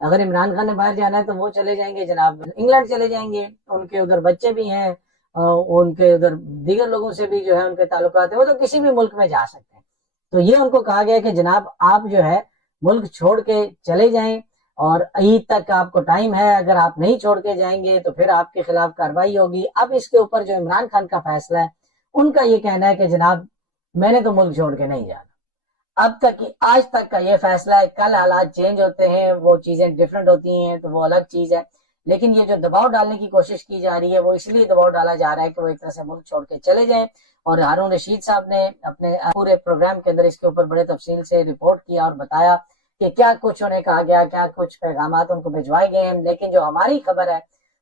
اگر عمران خان نے باہر جانا ہے تو وہ چلے جائیں گے جناب انگلینڈ چلے جائیں گے، ان کے ادھر بچے بھی ہیں، ان کے ادھر دیگر لوگوں سے بھی جو ہے ان کے تعلقات ہیں، وہ تو کسی بھی ملک میں جا سکتے ہیں۔ تو یہ ان کو کہا گیا کہ جناب آپ جو ہے ملک چھوڑ کے چلے جائیں، اور عید تک آپ کو ٹائم ہے، اگر آپ نہیں چھوڑ کے جائیں گے تو پھر آپ کے خلاف کارروائی ہوگی۔ اب اس کے اوپر جو عمران خان کا فیصلہ ہے، ان کا یہ کہنا ہے کہ جناب میں نے تو ملک چھوڑ کے نہیں جانا۔ اب تک آج تک کا یہ فیصلہ ہے، کل حالات چینج ہوتے ہیں، وہ چیزیں ڈفرنٹ ہوتی ہیں تو وہ الگ چیز ہے، لیکن یہ جو دباؤ ڈالنے کی کوشش کی جا رہی ہے وہ اس لیے دباؤ ڈالا جا رہا ہے کہ وہ ایک طرح سے ملک چھوڑ کے چلے جائیں۔ اور ہارون رشید صاحب نے اپنے پورے پروگرام کے اندر اس کے اوپر بڑے تفصیل سے رپورٹ کیا اور بتایا کہ کیا کچھ انہیں کہا گیا، کیا کچھ پیغامات ان کو بھجوائے گئے ہیں۔ لیکن جو ہماری خبر ہے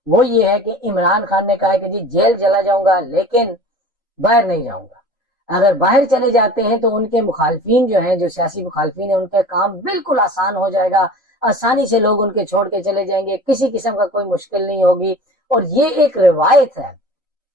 وہ یہ ہے کہ عمران خان نے کہا ہے کہ جی جیل چلا جاؤں گا لیکن باہر نہیں جاؤں گا۔ اگر باہر چلے جاتے ہیں تو ان کے مخالفین جو ہیں، جو سیاسی مخالفین ہیں، ان کا کام بالکل آسان ہو جائے گا، آسانی سے لوگ ان کے چھوڑ کے چلے جائیں گے، کسی قسم کا کوئی مشکل نہیں ہوگی۔ اور یہ ایک روایت ہے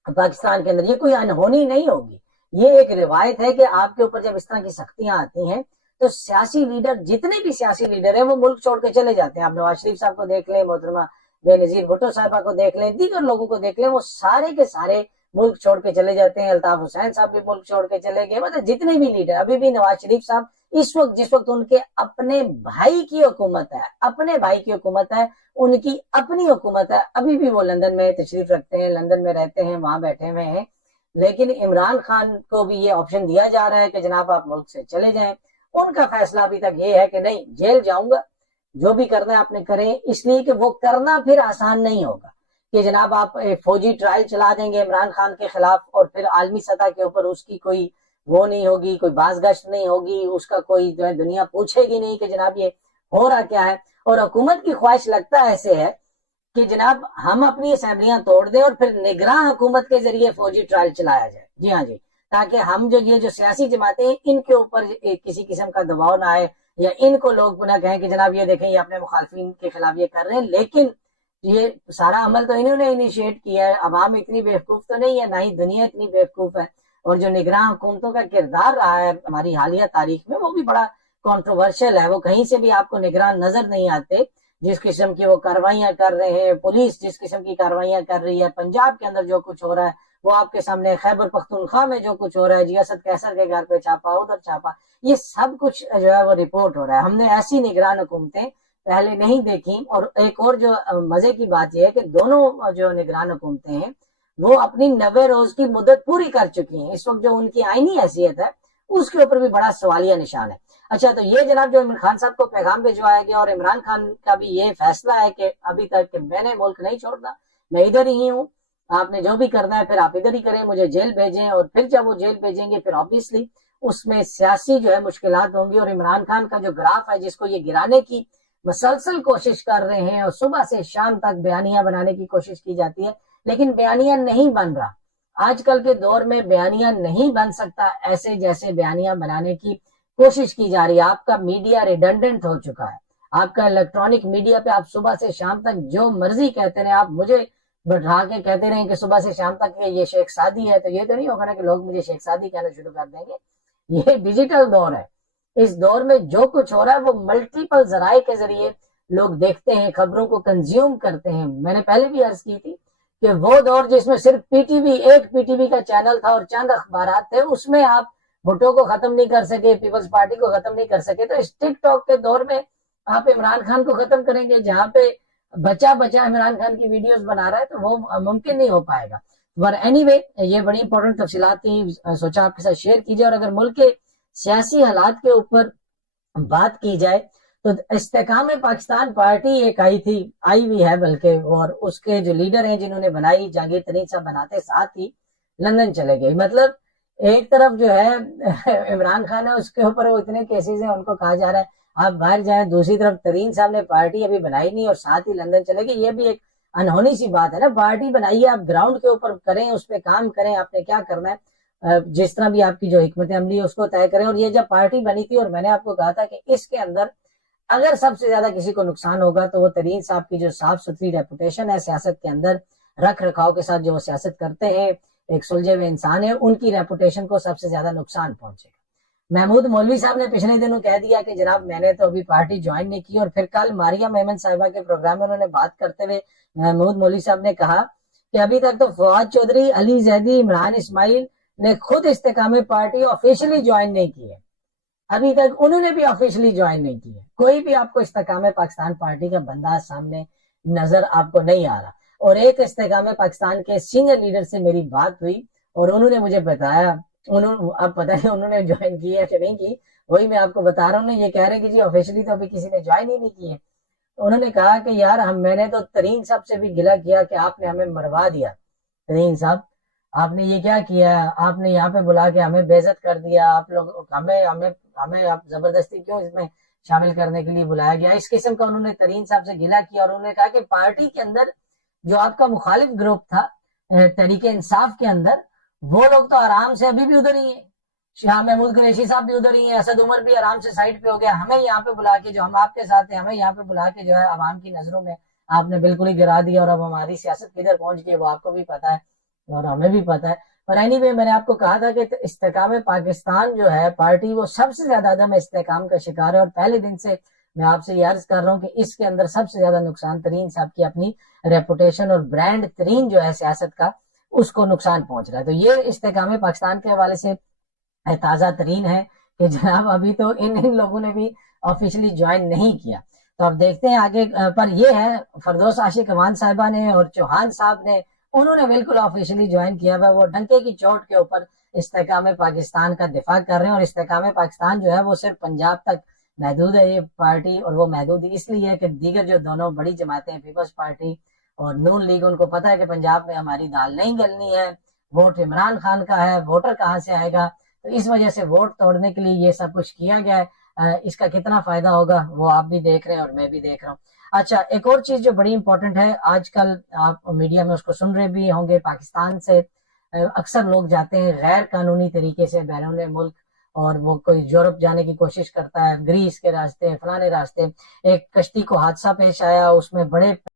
پاکستان کے اندر، یہ کوئی انہونی نہیں ہوگی، یہ ایک روایت ہے کہ آپ کے اوپر جب اس طرح کی سختیاں آتی ہیں تو سیاسی لیڈر، جتنے بھی سیاسی لیڈر ہیں وہ ملک چھوڑ کے چلے جاتے ہیں۔ آپ نواز شریف صاحب کو دیکھ لیں، محترمہ بے نظیر بھٹو صاحبہ کو دیکھ لیں، دیگر لوگوں کو دیکھ لیں، وہ سارے کے سارے ملک چھوڑ کے چلے جاتے ہیں۔ الطاف حسین صاحب بھی ملک چھوڑ کے چلے گئے، مطلب جتنے بھی لیڈر، ابھی بھی نواز شریف صاحب اس وقت جس وقت ان کے اپنے بھائی کی حکومت ہے، اپنے بھائی کی حکومت ہے، ان کی اپنی حکومت ہے، ابھی بھی وہ لندن میں تشریف رکھتے ہیں، لندن میں رہتے ہیں، وہاں بیٹھے ہوئے ہیں۔ لیکن عمران خان کو بھی یہ آپشن دیا جا رہا ہے کہ جناب آپ ملک سے چلے جائیں۔ ان کا فیصلہ ابھی تک یہ ہے کہ نہیں، جیل جاؤں گا، جو بھی کرنا ہے آپ نے کریں، اس لیے کہ وہ کرنا پھر آسان نہیں ہوگا کہ جناب آپ فوجی ٹرائل چلا دیں گے عمران خان کے خلاف اور پھر عالمی سطح کے اوپر اس کی کوئی وہ نہیں ہوگی، کوئی باز گشت نہیں ہوگی، اس کا کوئی جو ہے دنیا پوچھے گی نہیں کہ جناب یہ ہو رہا کیا ہے۔ اور حکومت کی خواہش لگتا ایسے ہے کہ جناب ہم اپنی اسمبلیاں توڑ دیں اور پھر نگراں حکومت کے ذریعے فوجی ٹرائل چلایا جائے، جی ہاں جی، تاکہ ہم جو سیاسی جماعتیں ہیں ان کے اوپر کسی قسم کا دباؤ نہ آئے، یا ان کو لوگ نہ کہیں کہ جناب یہ دیکھیں یہ اپنے مخالفین کے خلاف یہ کر رہے ہیں۔ لیکن یہ سارا عمل تو انہوں نے انیشیٹ کیا ہے، عوام اتنی بیوقوف تو نہیں ہے، نہ ہی دنیا اتنی بیوقوف ہے۔ اور جو نگراں حکومتوں کا کردار رہا ہے ہماری حالیہ تاریخ میں، وہ بھی بڑا کنٹروورشل ہے، وہ کہیں سے بھی آپ کو نگران نظر نہیں آتے۔ جس قسم کی وہ کاروائیاں کر رہے ہیں، پولیس جس قسم کی کاروائیاں کر رہی ہے، پنجاب کے اندر جو کچھ ہو رہا ہے وہ آپ کے سامنے، خیبر پختونخوا میں جو کچھ ہو رہا ہے، جی اسد قیصر کے گھر پہ چھاپا، ادھر چھاپا، یہ سب کچھ جو ہے وہ رپورٹ ہو رہا ہے۔ ہم نے ایسی نگران حکومتیں پہلے نہیں دیکھی۔ اور ایک اور جو مزے کی بات یہ ہے کہ دونوں جو نگران حکومتیں ہیں وہ اپنی 90 روز کی مدت پوری کر چکی ہیں۔ اس وقت جو ان کی آئینی حیثیت ہے اس کے اوپر بھی بڑا سوالیہ نشان ہے۔ اچھا، تو یہ جناب جو عمران خان صاحب کو پیغام بھجوایا گیا، اور عمران خان کا بھی یہ فیصلہ ہے کہ ابھی تک کہ میں نے ملک نہیں چھوڑنا، میں ادھر ہی ہوں، آپ نے جو بھی کرنا ہے پھر آپ ادھر ہی کریں، مجھے جیل بھیجیں۔ اور پھر جب وہ جیل بھیجیں گے پھر آبویسلی اس میں سیاسی جو ہے مشکلات ہوں گی۔ اور عمران خان کا جو گراف ہے جس کو یہ گرانے کی مسلسل کوشش کر رہے ہیں، اور صبح سے شام تک بیانیہ بنانے کی کوشش کی جاتی ہے لیکن بیانیہ نہیں بن رہا۔ آج کل کے دور میں بیانیہ نہیں بن سکتا ایسے جیسے بیانیہ بنانے کی کوشش کی جا رہی ہے۔ آپ کا میڈیا ریڈنڈنٹ ہو چکا ہے، آپ کا الیکٹرانک میڈیا پہ آپ صبح سے شام تک جو مرضی کہتے رہیں، آپ مجھے بٹھا کے کہتے رہیں کہ صبح سے شام تک کہ یہ شیخ سعدی ہے، تو یہ تو نہیں ہوگا نا کہ لوگ مجھے شیخ سعدی کہنا شروع کر دیں گے۔ یہ ڈیجیٹل دور ہے، اس دور میں جو کچھ ہو رہا ہے وہ ملٹیپل ذرائع کے ذریعے لوگ دیکھتے ہیں، خبروں کو کنزیوم کرتے ہیں۔ میں نے پہلے بھی عرض کی تھی کہ وہ دور جس میں صرف پی ٹی وی، ایک پی ٹی وی کا چینل تھا اور چند اخبارات تھے، اس میں آپ بھٹو کو ختم نہیں کر سکے، پیپلز پارٹی کو ختم نہیں کر سکے، تو اس ٹک ٹاک کے دور میں آپ عمران خان کو ختم کریں گے؟ جہاں پہ بچہ عمران خان کی ویڈیوز بنا رہا ہے تو وہ ممکن نہیں ہو پائے گا۔ پر اینی وے، یہ بڑی امپورٹنٹ تفصیلات تھیں، سوچا آپ کے ساتھ شیئر کیجیے۔ اور اگر ملک کے سیاسی حالات کے اوپر بات کی جائے تو استحکام پاکستان پارٹی ایک آئی ہوئی ہے بلکہ، اور اس کے جو لیڈر ہیں جنہوں نے بنائی، جہانگیر ترین صاحب بناتے ساتھ ہی لندن چلے گئے۔ مطلب ایک طرف جو ہے عمران خان ہے، اس کے اوپر وہ اتنے کیسز ہیں، ان کو کہا جا رہا ہے آپ باہر جائیں، دوسری طرف ترین صاحب نے پارٹی ابھی بنائی نہیں اور ساتھ ہی لندن چلے گئے۔ یہ بھی ایک انہونی سی بات ہے نا، پارٹی بنائیے، آپ گراؤنڈ کے اوپر کریں، اس پہ کام کریں، آپ نے کیا کرنا ہے، جس طرح بھی آپ کی جو حکمت عملی ہے اس کو طے کریں۔ اور یہ جب پارٹی بنی تھی، اور میں نے آپ کو کہا تھا کہ اس کے اندر اگر سب سے زیادہ کسی کو نقصان ہوگا تو وہ ترین صاحب کی جو صاف ستھری ریپوٹیشن ہے سیاست کے اندر، رکھ رکھاؤ کے ساتھ جو وہ سیاست کرتے ہیں، ایک سلجھے ہوئے انسان ہے، ان کی ریپوٹیشن کو سب سے زیادہ نقصان پہنچے گا۔ محمود مولوی صاحب نے پچھلے دنوں کہہ دیا کہ جناب میں نے تو ابھی پارٹی جوائن نہیں کی، اور پھر کل مریم احمد صاحبہ کے پروگرام میں انہوں نے بات کرتے ہوئے محمود مولوی صاحب نے کہا کہ ابھی تک تو فواد چودھری، علی زیدی، عمران اسماعیل نے خود استحکام پارٹی آفیشلی جوائن نہیں کی ہے، ابھی تک انہوں نے بھی آفیشلی جوائن نہیں کی ہے، کوئی بھی آپ کو استحکام پاکستان پارٹی کا بندہ سامنے نظر آپ کو نہیں آ رہا۔ اور ایک استحکام پاکستان کے سینئر لیڈر سے میری بات ہوئی اور انہوں نے مجھے بتایا، اب پتہ نہیں انہوں نے جوائن کی ہے کہ نہیں کی، وہی میں آپ کو بتا رہا ہوں، یہ کہہ رہے ہیں کہ جی آفیشلی تو ابھی کسی نے جوائن ہی نہیں کی ہے۔ انہوں نے کہا کہ یار میں نے تو ترین صاحب سے بھی گلہ کیا کہ آپ نے ہمیں مروا دیا، ترین صاحب آپ نے یہ کیا کیا، آپ نے یہاں پہ بلا کے ہمیں بے عزت کر دیا، آپ لوگ ہمیں آپ زبردستی کیوں اس میں شامل کرنے کے لیے بلایا گیا، اس قسم کا انہوں نے ترین صاحب سے گلہ کیا۔ اور انہوں نے کہا کہ پارٹی کے اندر جو آپ کا مخالف گروپ تھا تحریک انصاف کے اندر، وہ لوگ تو آرام سے ابھی بھی ادھر ہی ہیں، شاہ محمود قریشی صاحب بھی ادھر ہی ہیں، اسد عمر بھی آرام سے سائٹ پہ ہو گیا، ہمیں یہاں پہ بلا کے جو ہم آپ کے ساتھ ہیں، ہمیں یہاں پہ بلا کے جو ہے عوام کی نظروں میں آپ نے بالکل ہی گرا دیا، اور اب ہماری سیاست کدھر پہنچ گئی وہ آپ کو بھی پتا ہے اور ہمیں بھی پتا ہے۔ پر اینی وے میں نے آپ کو کہا تھا کہ استحکام پاکستان جو ہے پارٹی، وہ سب سے زیادہ عدم استحکام کا شکار ہے، اور پہلے دن سے میں آپ سے یہ عرض کر رہا ہوں کہ اس کے اندر سب سے زیادہ نقصان ترین صاحب کی اپنی ریپوٹیشن اور برانڈ ترین جو ہے سیاست کا، اس کو نقصان پہنچ رہا ہے۔ تو یہ استحکام پاکستان کے حوالے سے تازہ ترین ہے کہ جناب ابھی تو ان لوگوں نے بھی آفیشلی جوائن نہیں کیا۔ تو اب دیکھتے ہیں آگے، پر یہ ہے فردوس عاشق امان صاحبہ نے اور چوہان صاحب نے، انہوں نے بالکل آفیشلی جوائن کیا ہوا، وہ ڈنکے کی چوٹ کے اوپر استحکام پاکستان کا دفاع کر رہے ہیں، اور استحکام پاکستان جو ہے وہ صرف پنجاب تک محدود ہے یہ پارٹی، اور وہ محدود اس لیے ہے کہ دیگر جو دونوں بڑی جماعتیں پیپلز پارٹی اور نون لیگ، ان کو پتا ہے کہ پنجاب میں ہماری دال نہیں گلنی ہے، ووٹ عمران خان کا ہے، ووٹر کہاں سے آئے گا، تو اس وجہ سے ووٹ توڑنے کے لیے یہ سب کچھ کیا گیا ہے۔ اس کا کتنا فائدہ ہوگا وہ آپ بھی دیکھ رہے ہیں اور میں بھی دیکھ رہا ہوں۔ اچھا، ایک اور چیز جو بڑی امپورٹنٹ ہے، آج کل آپ میڈیا میں اس کو سن رہے بھی ہوں گے، پاکستان سے اکثر لوگ جاتے ہیں غیر قانونی طریقے سے بیرون ملک، اور وہ کوئی یورپ جانے کی کوشش کرتا ہے، گریس کے راستے، فلانے راستے۔ ایک کشتی کو حادثہ پیش آیا، اس میں بڑے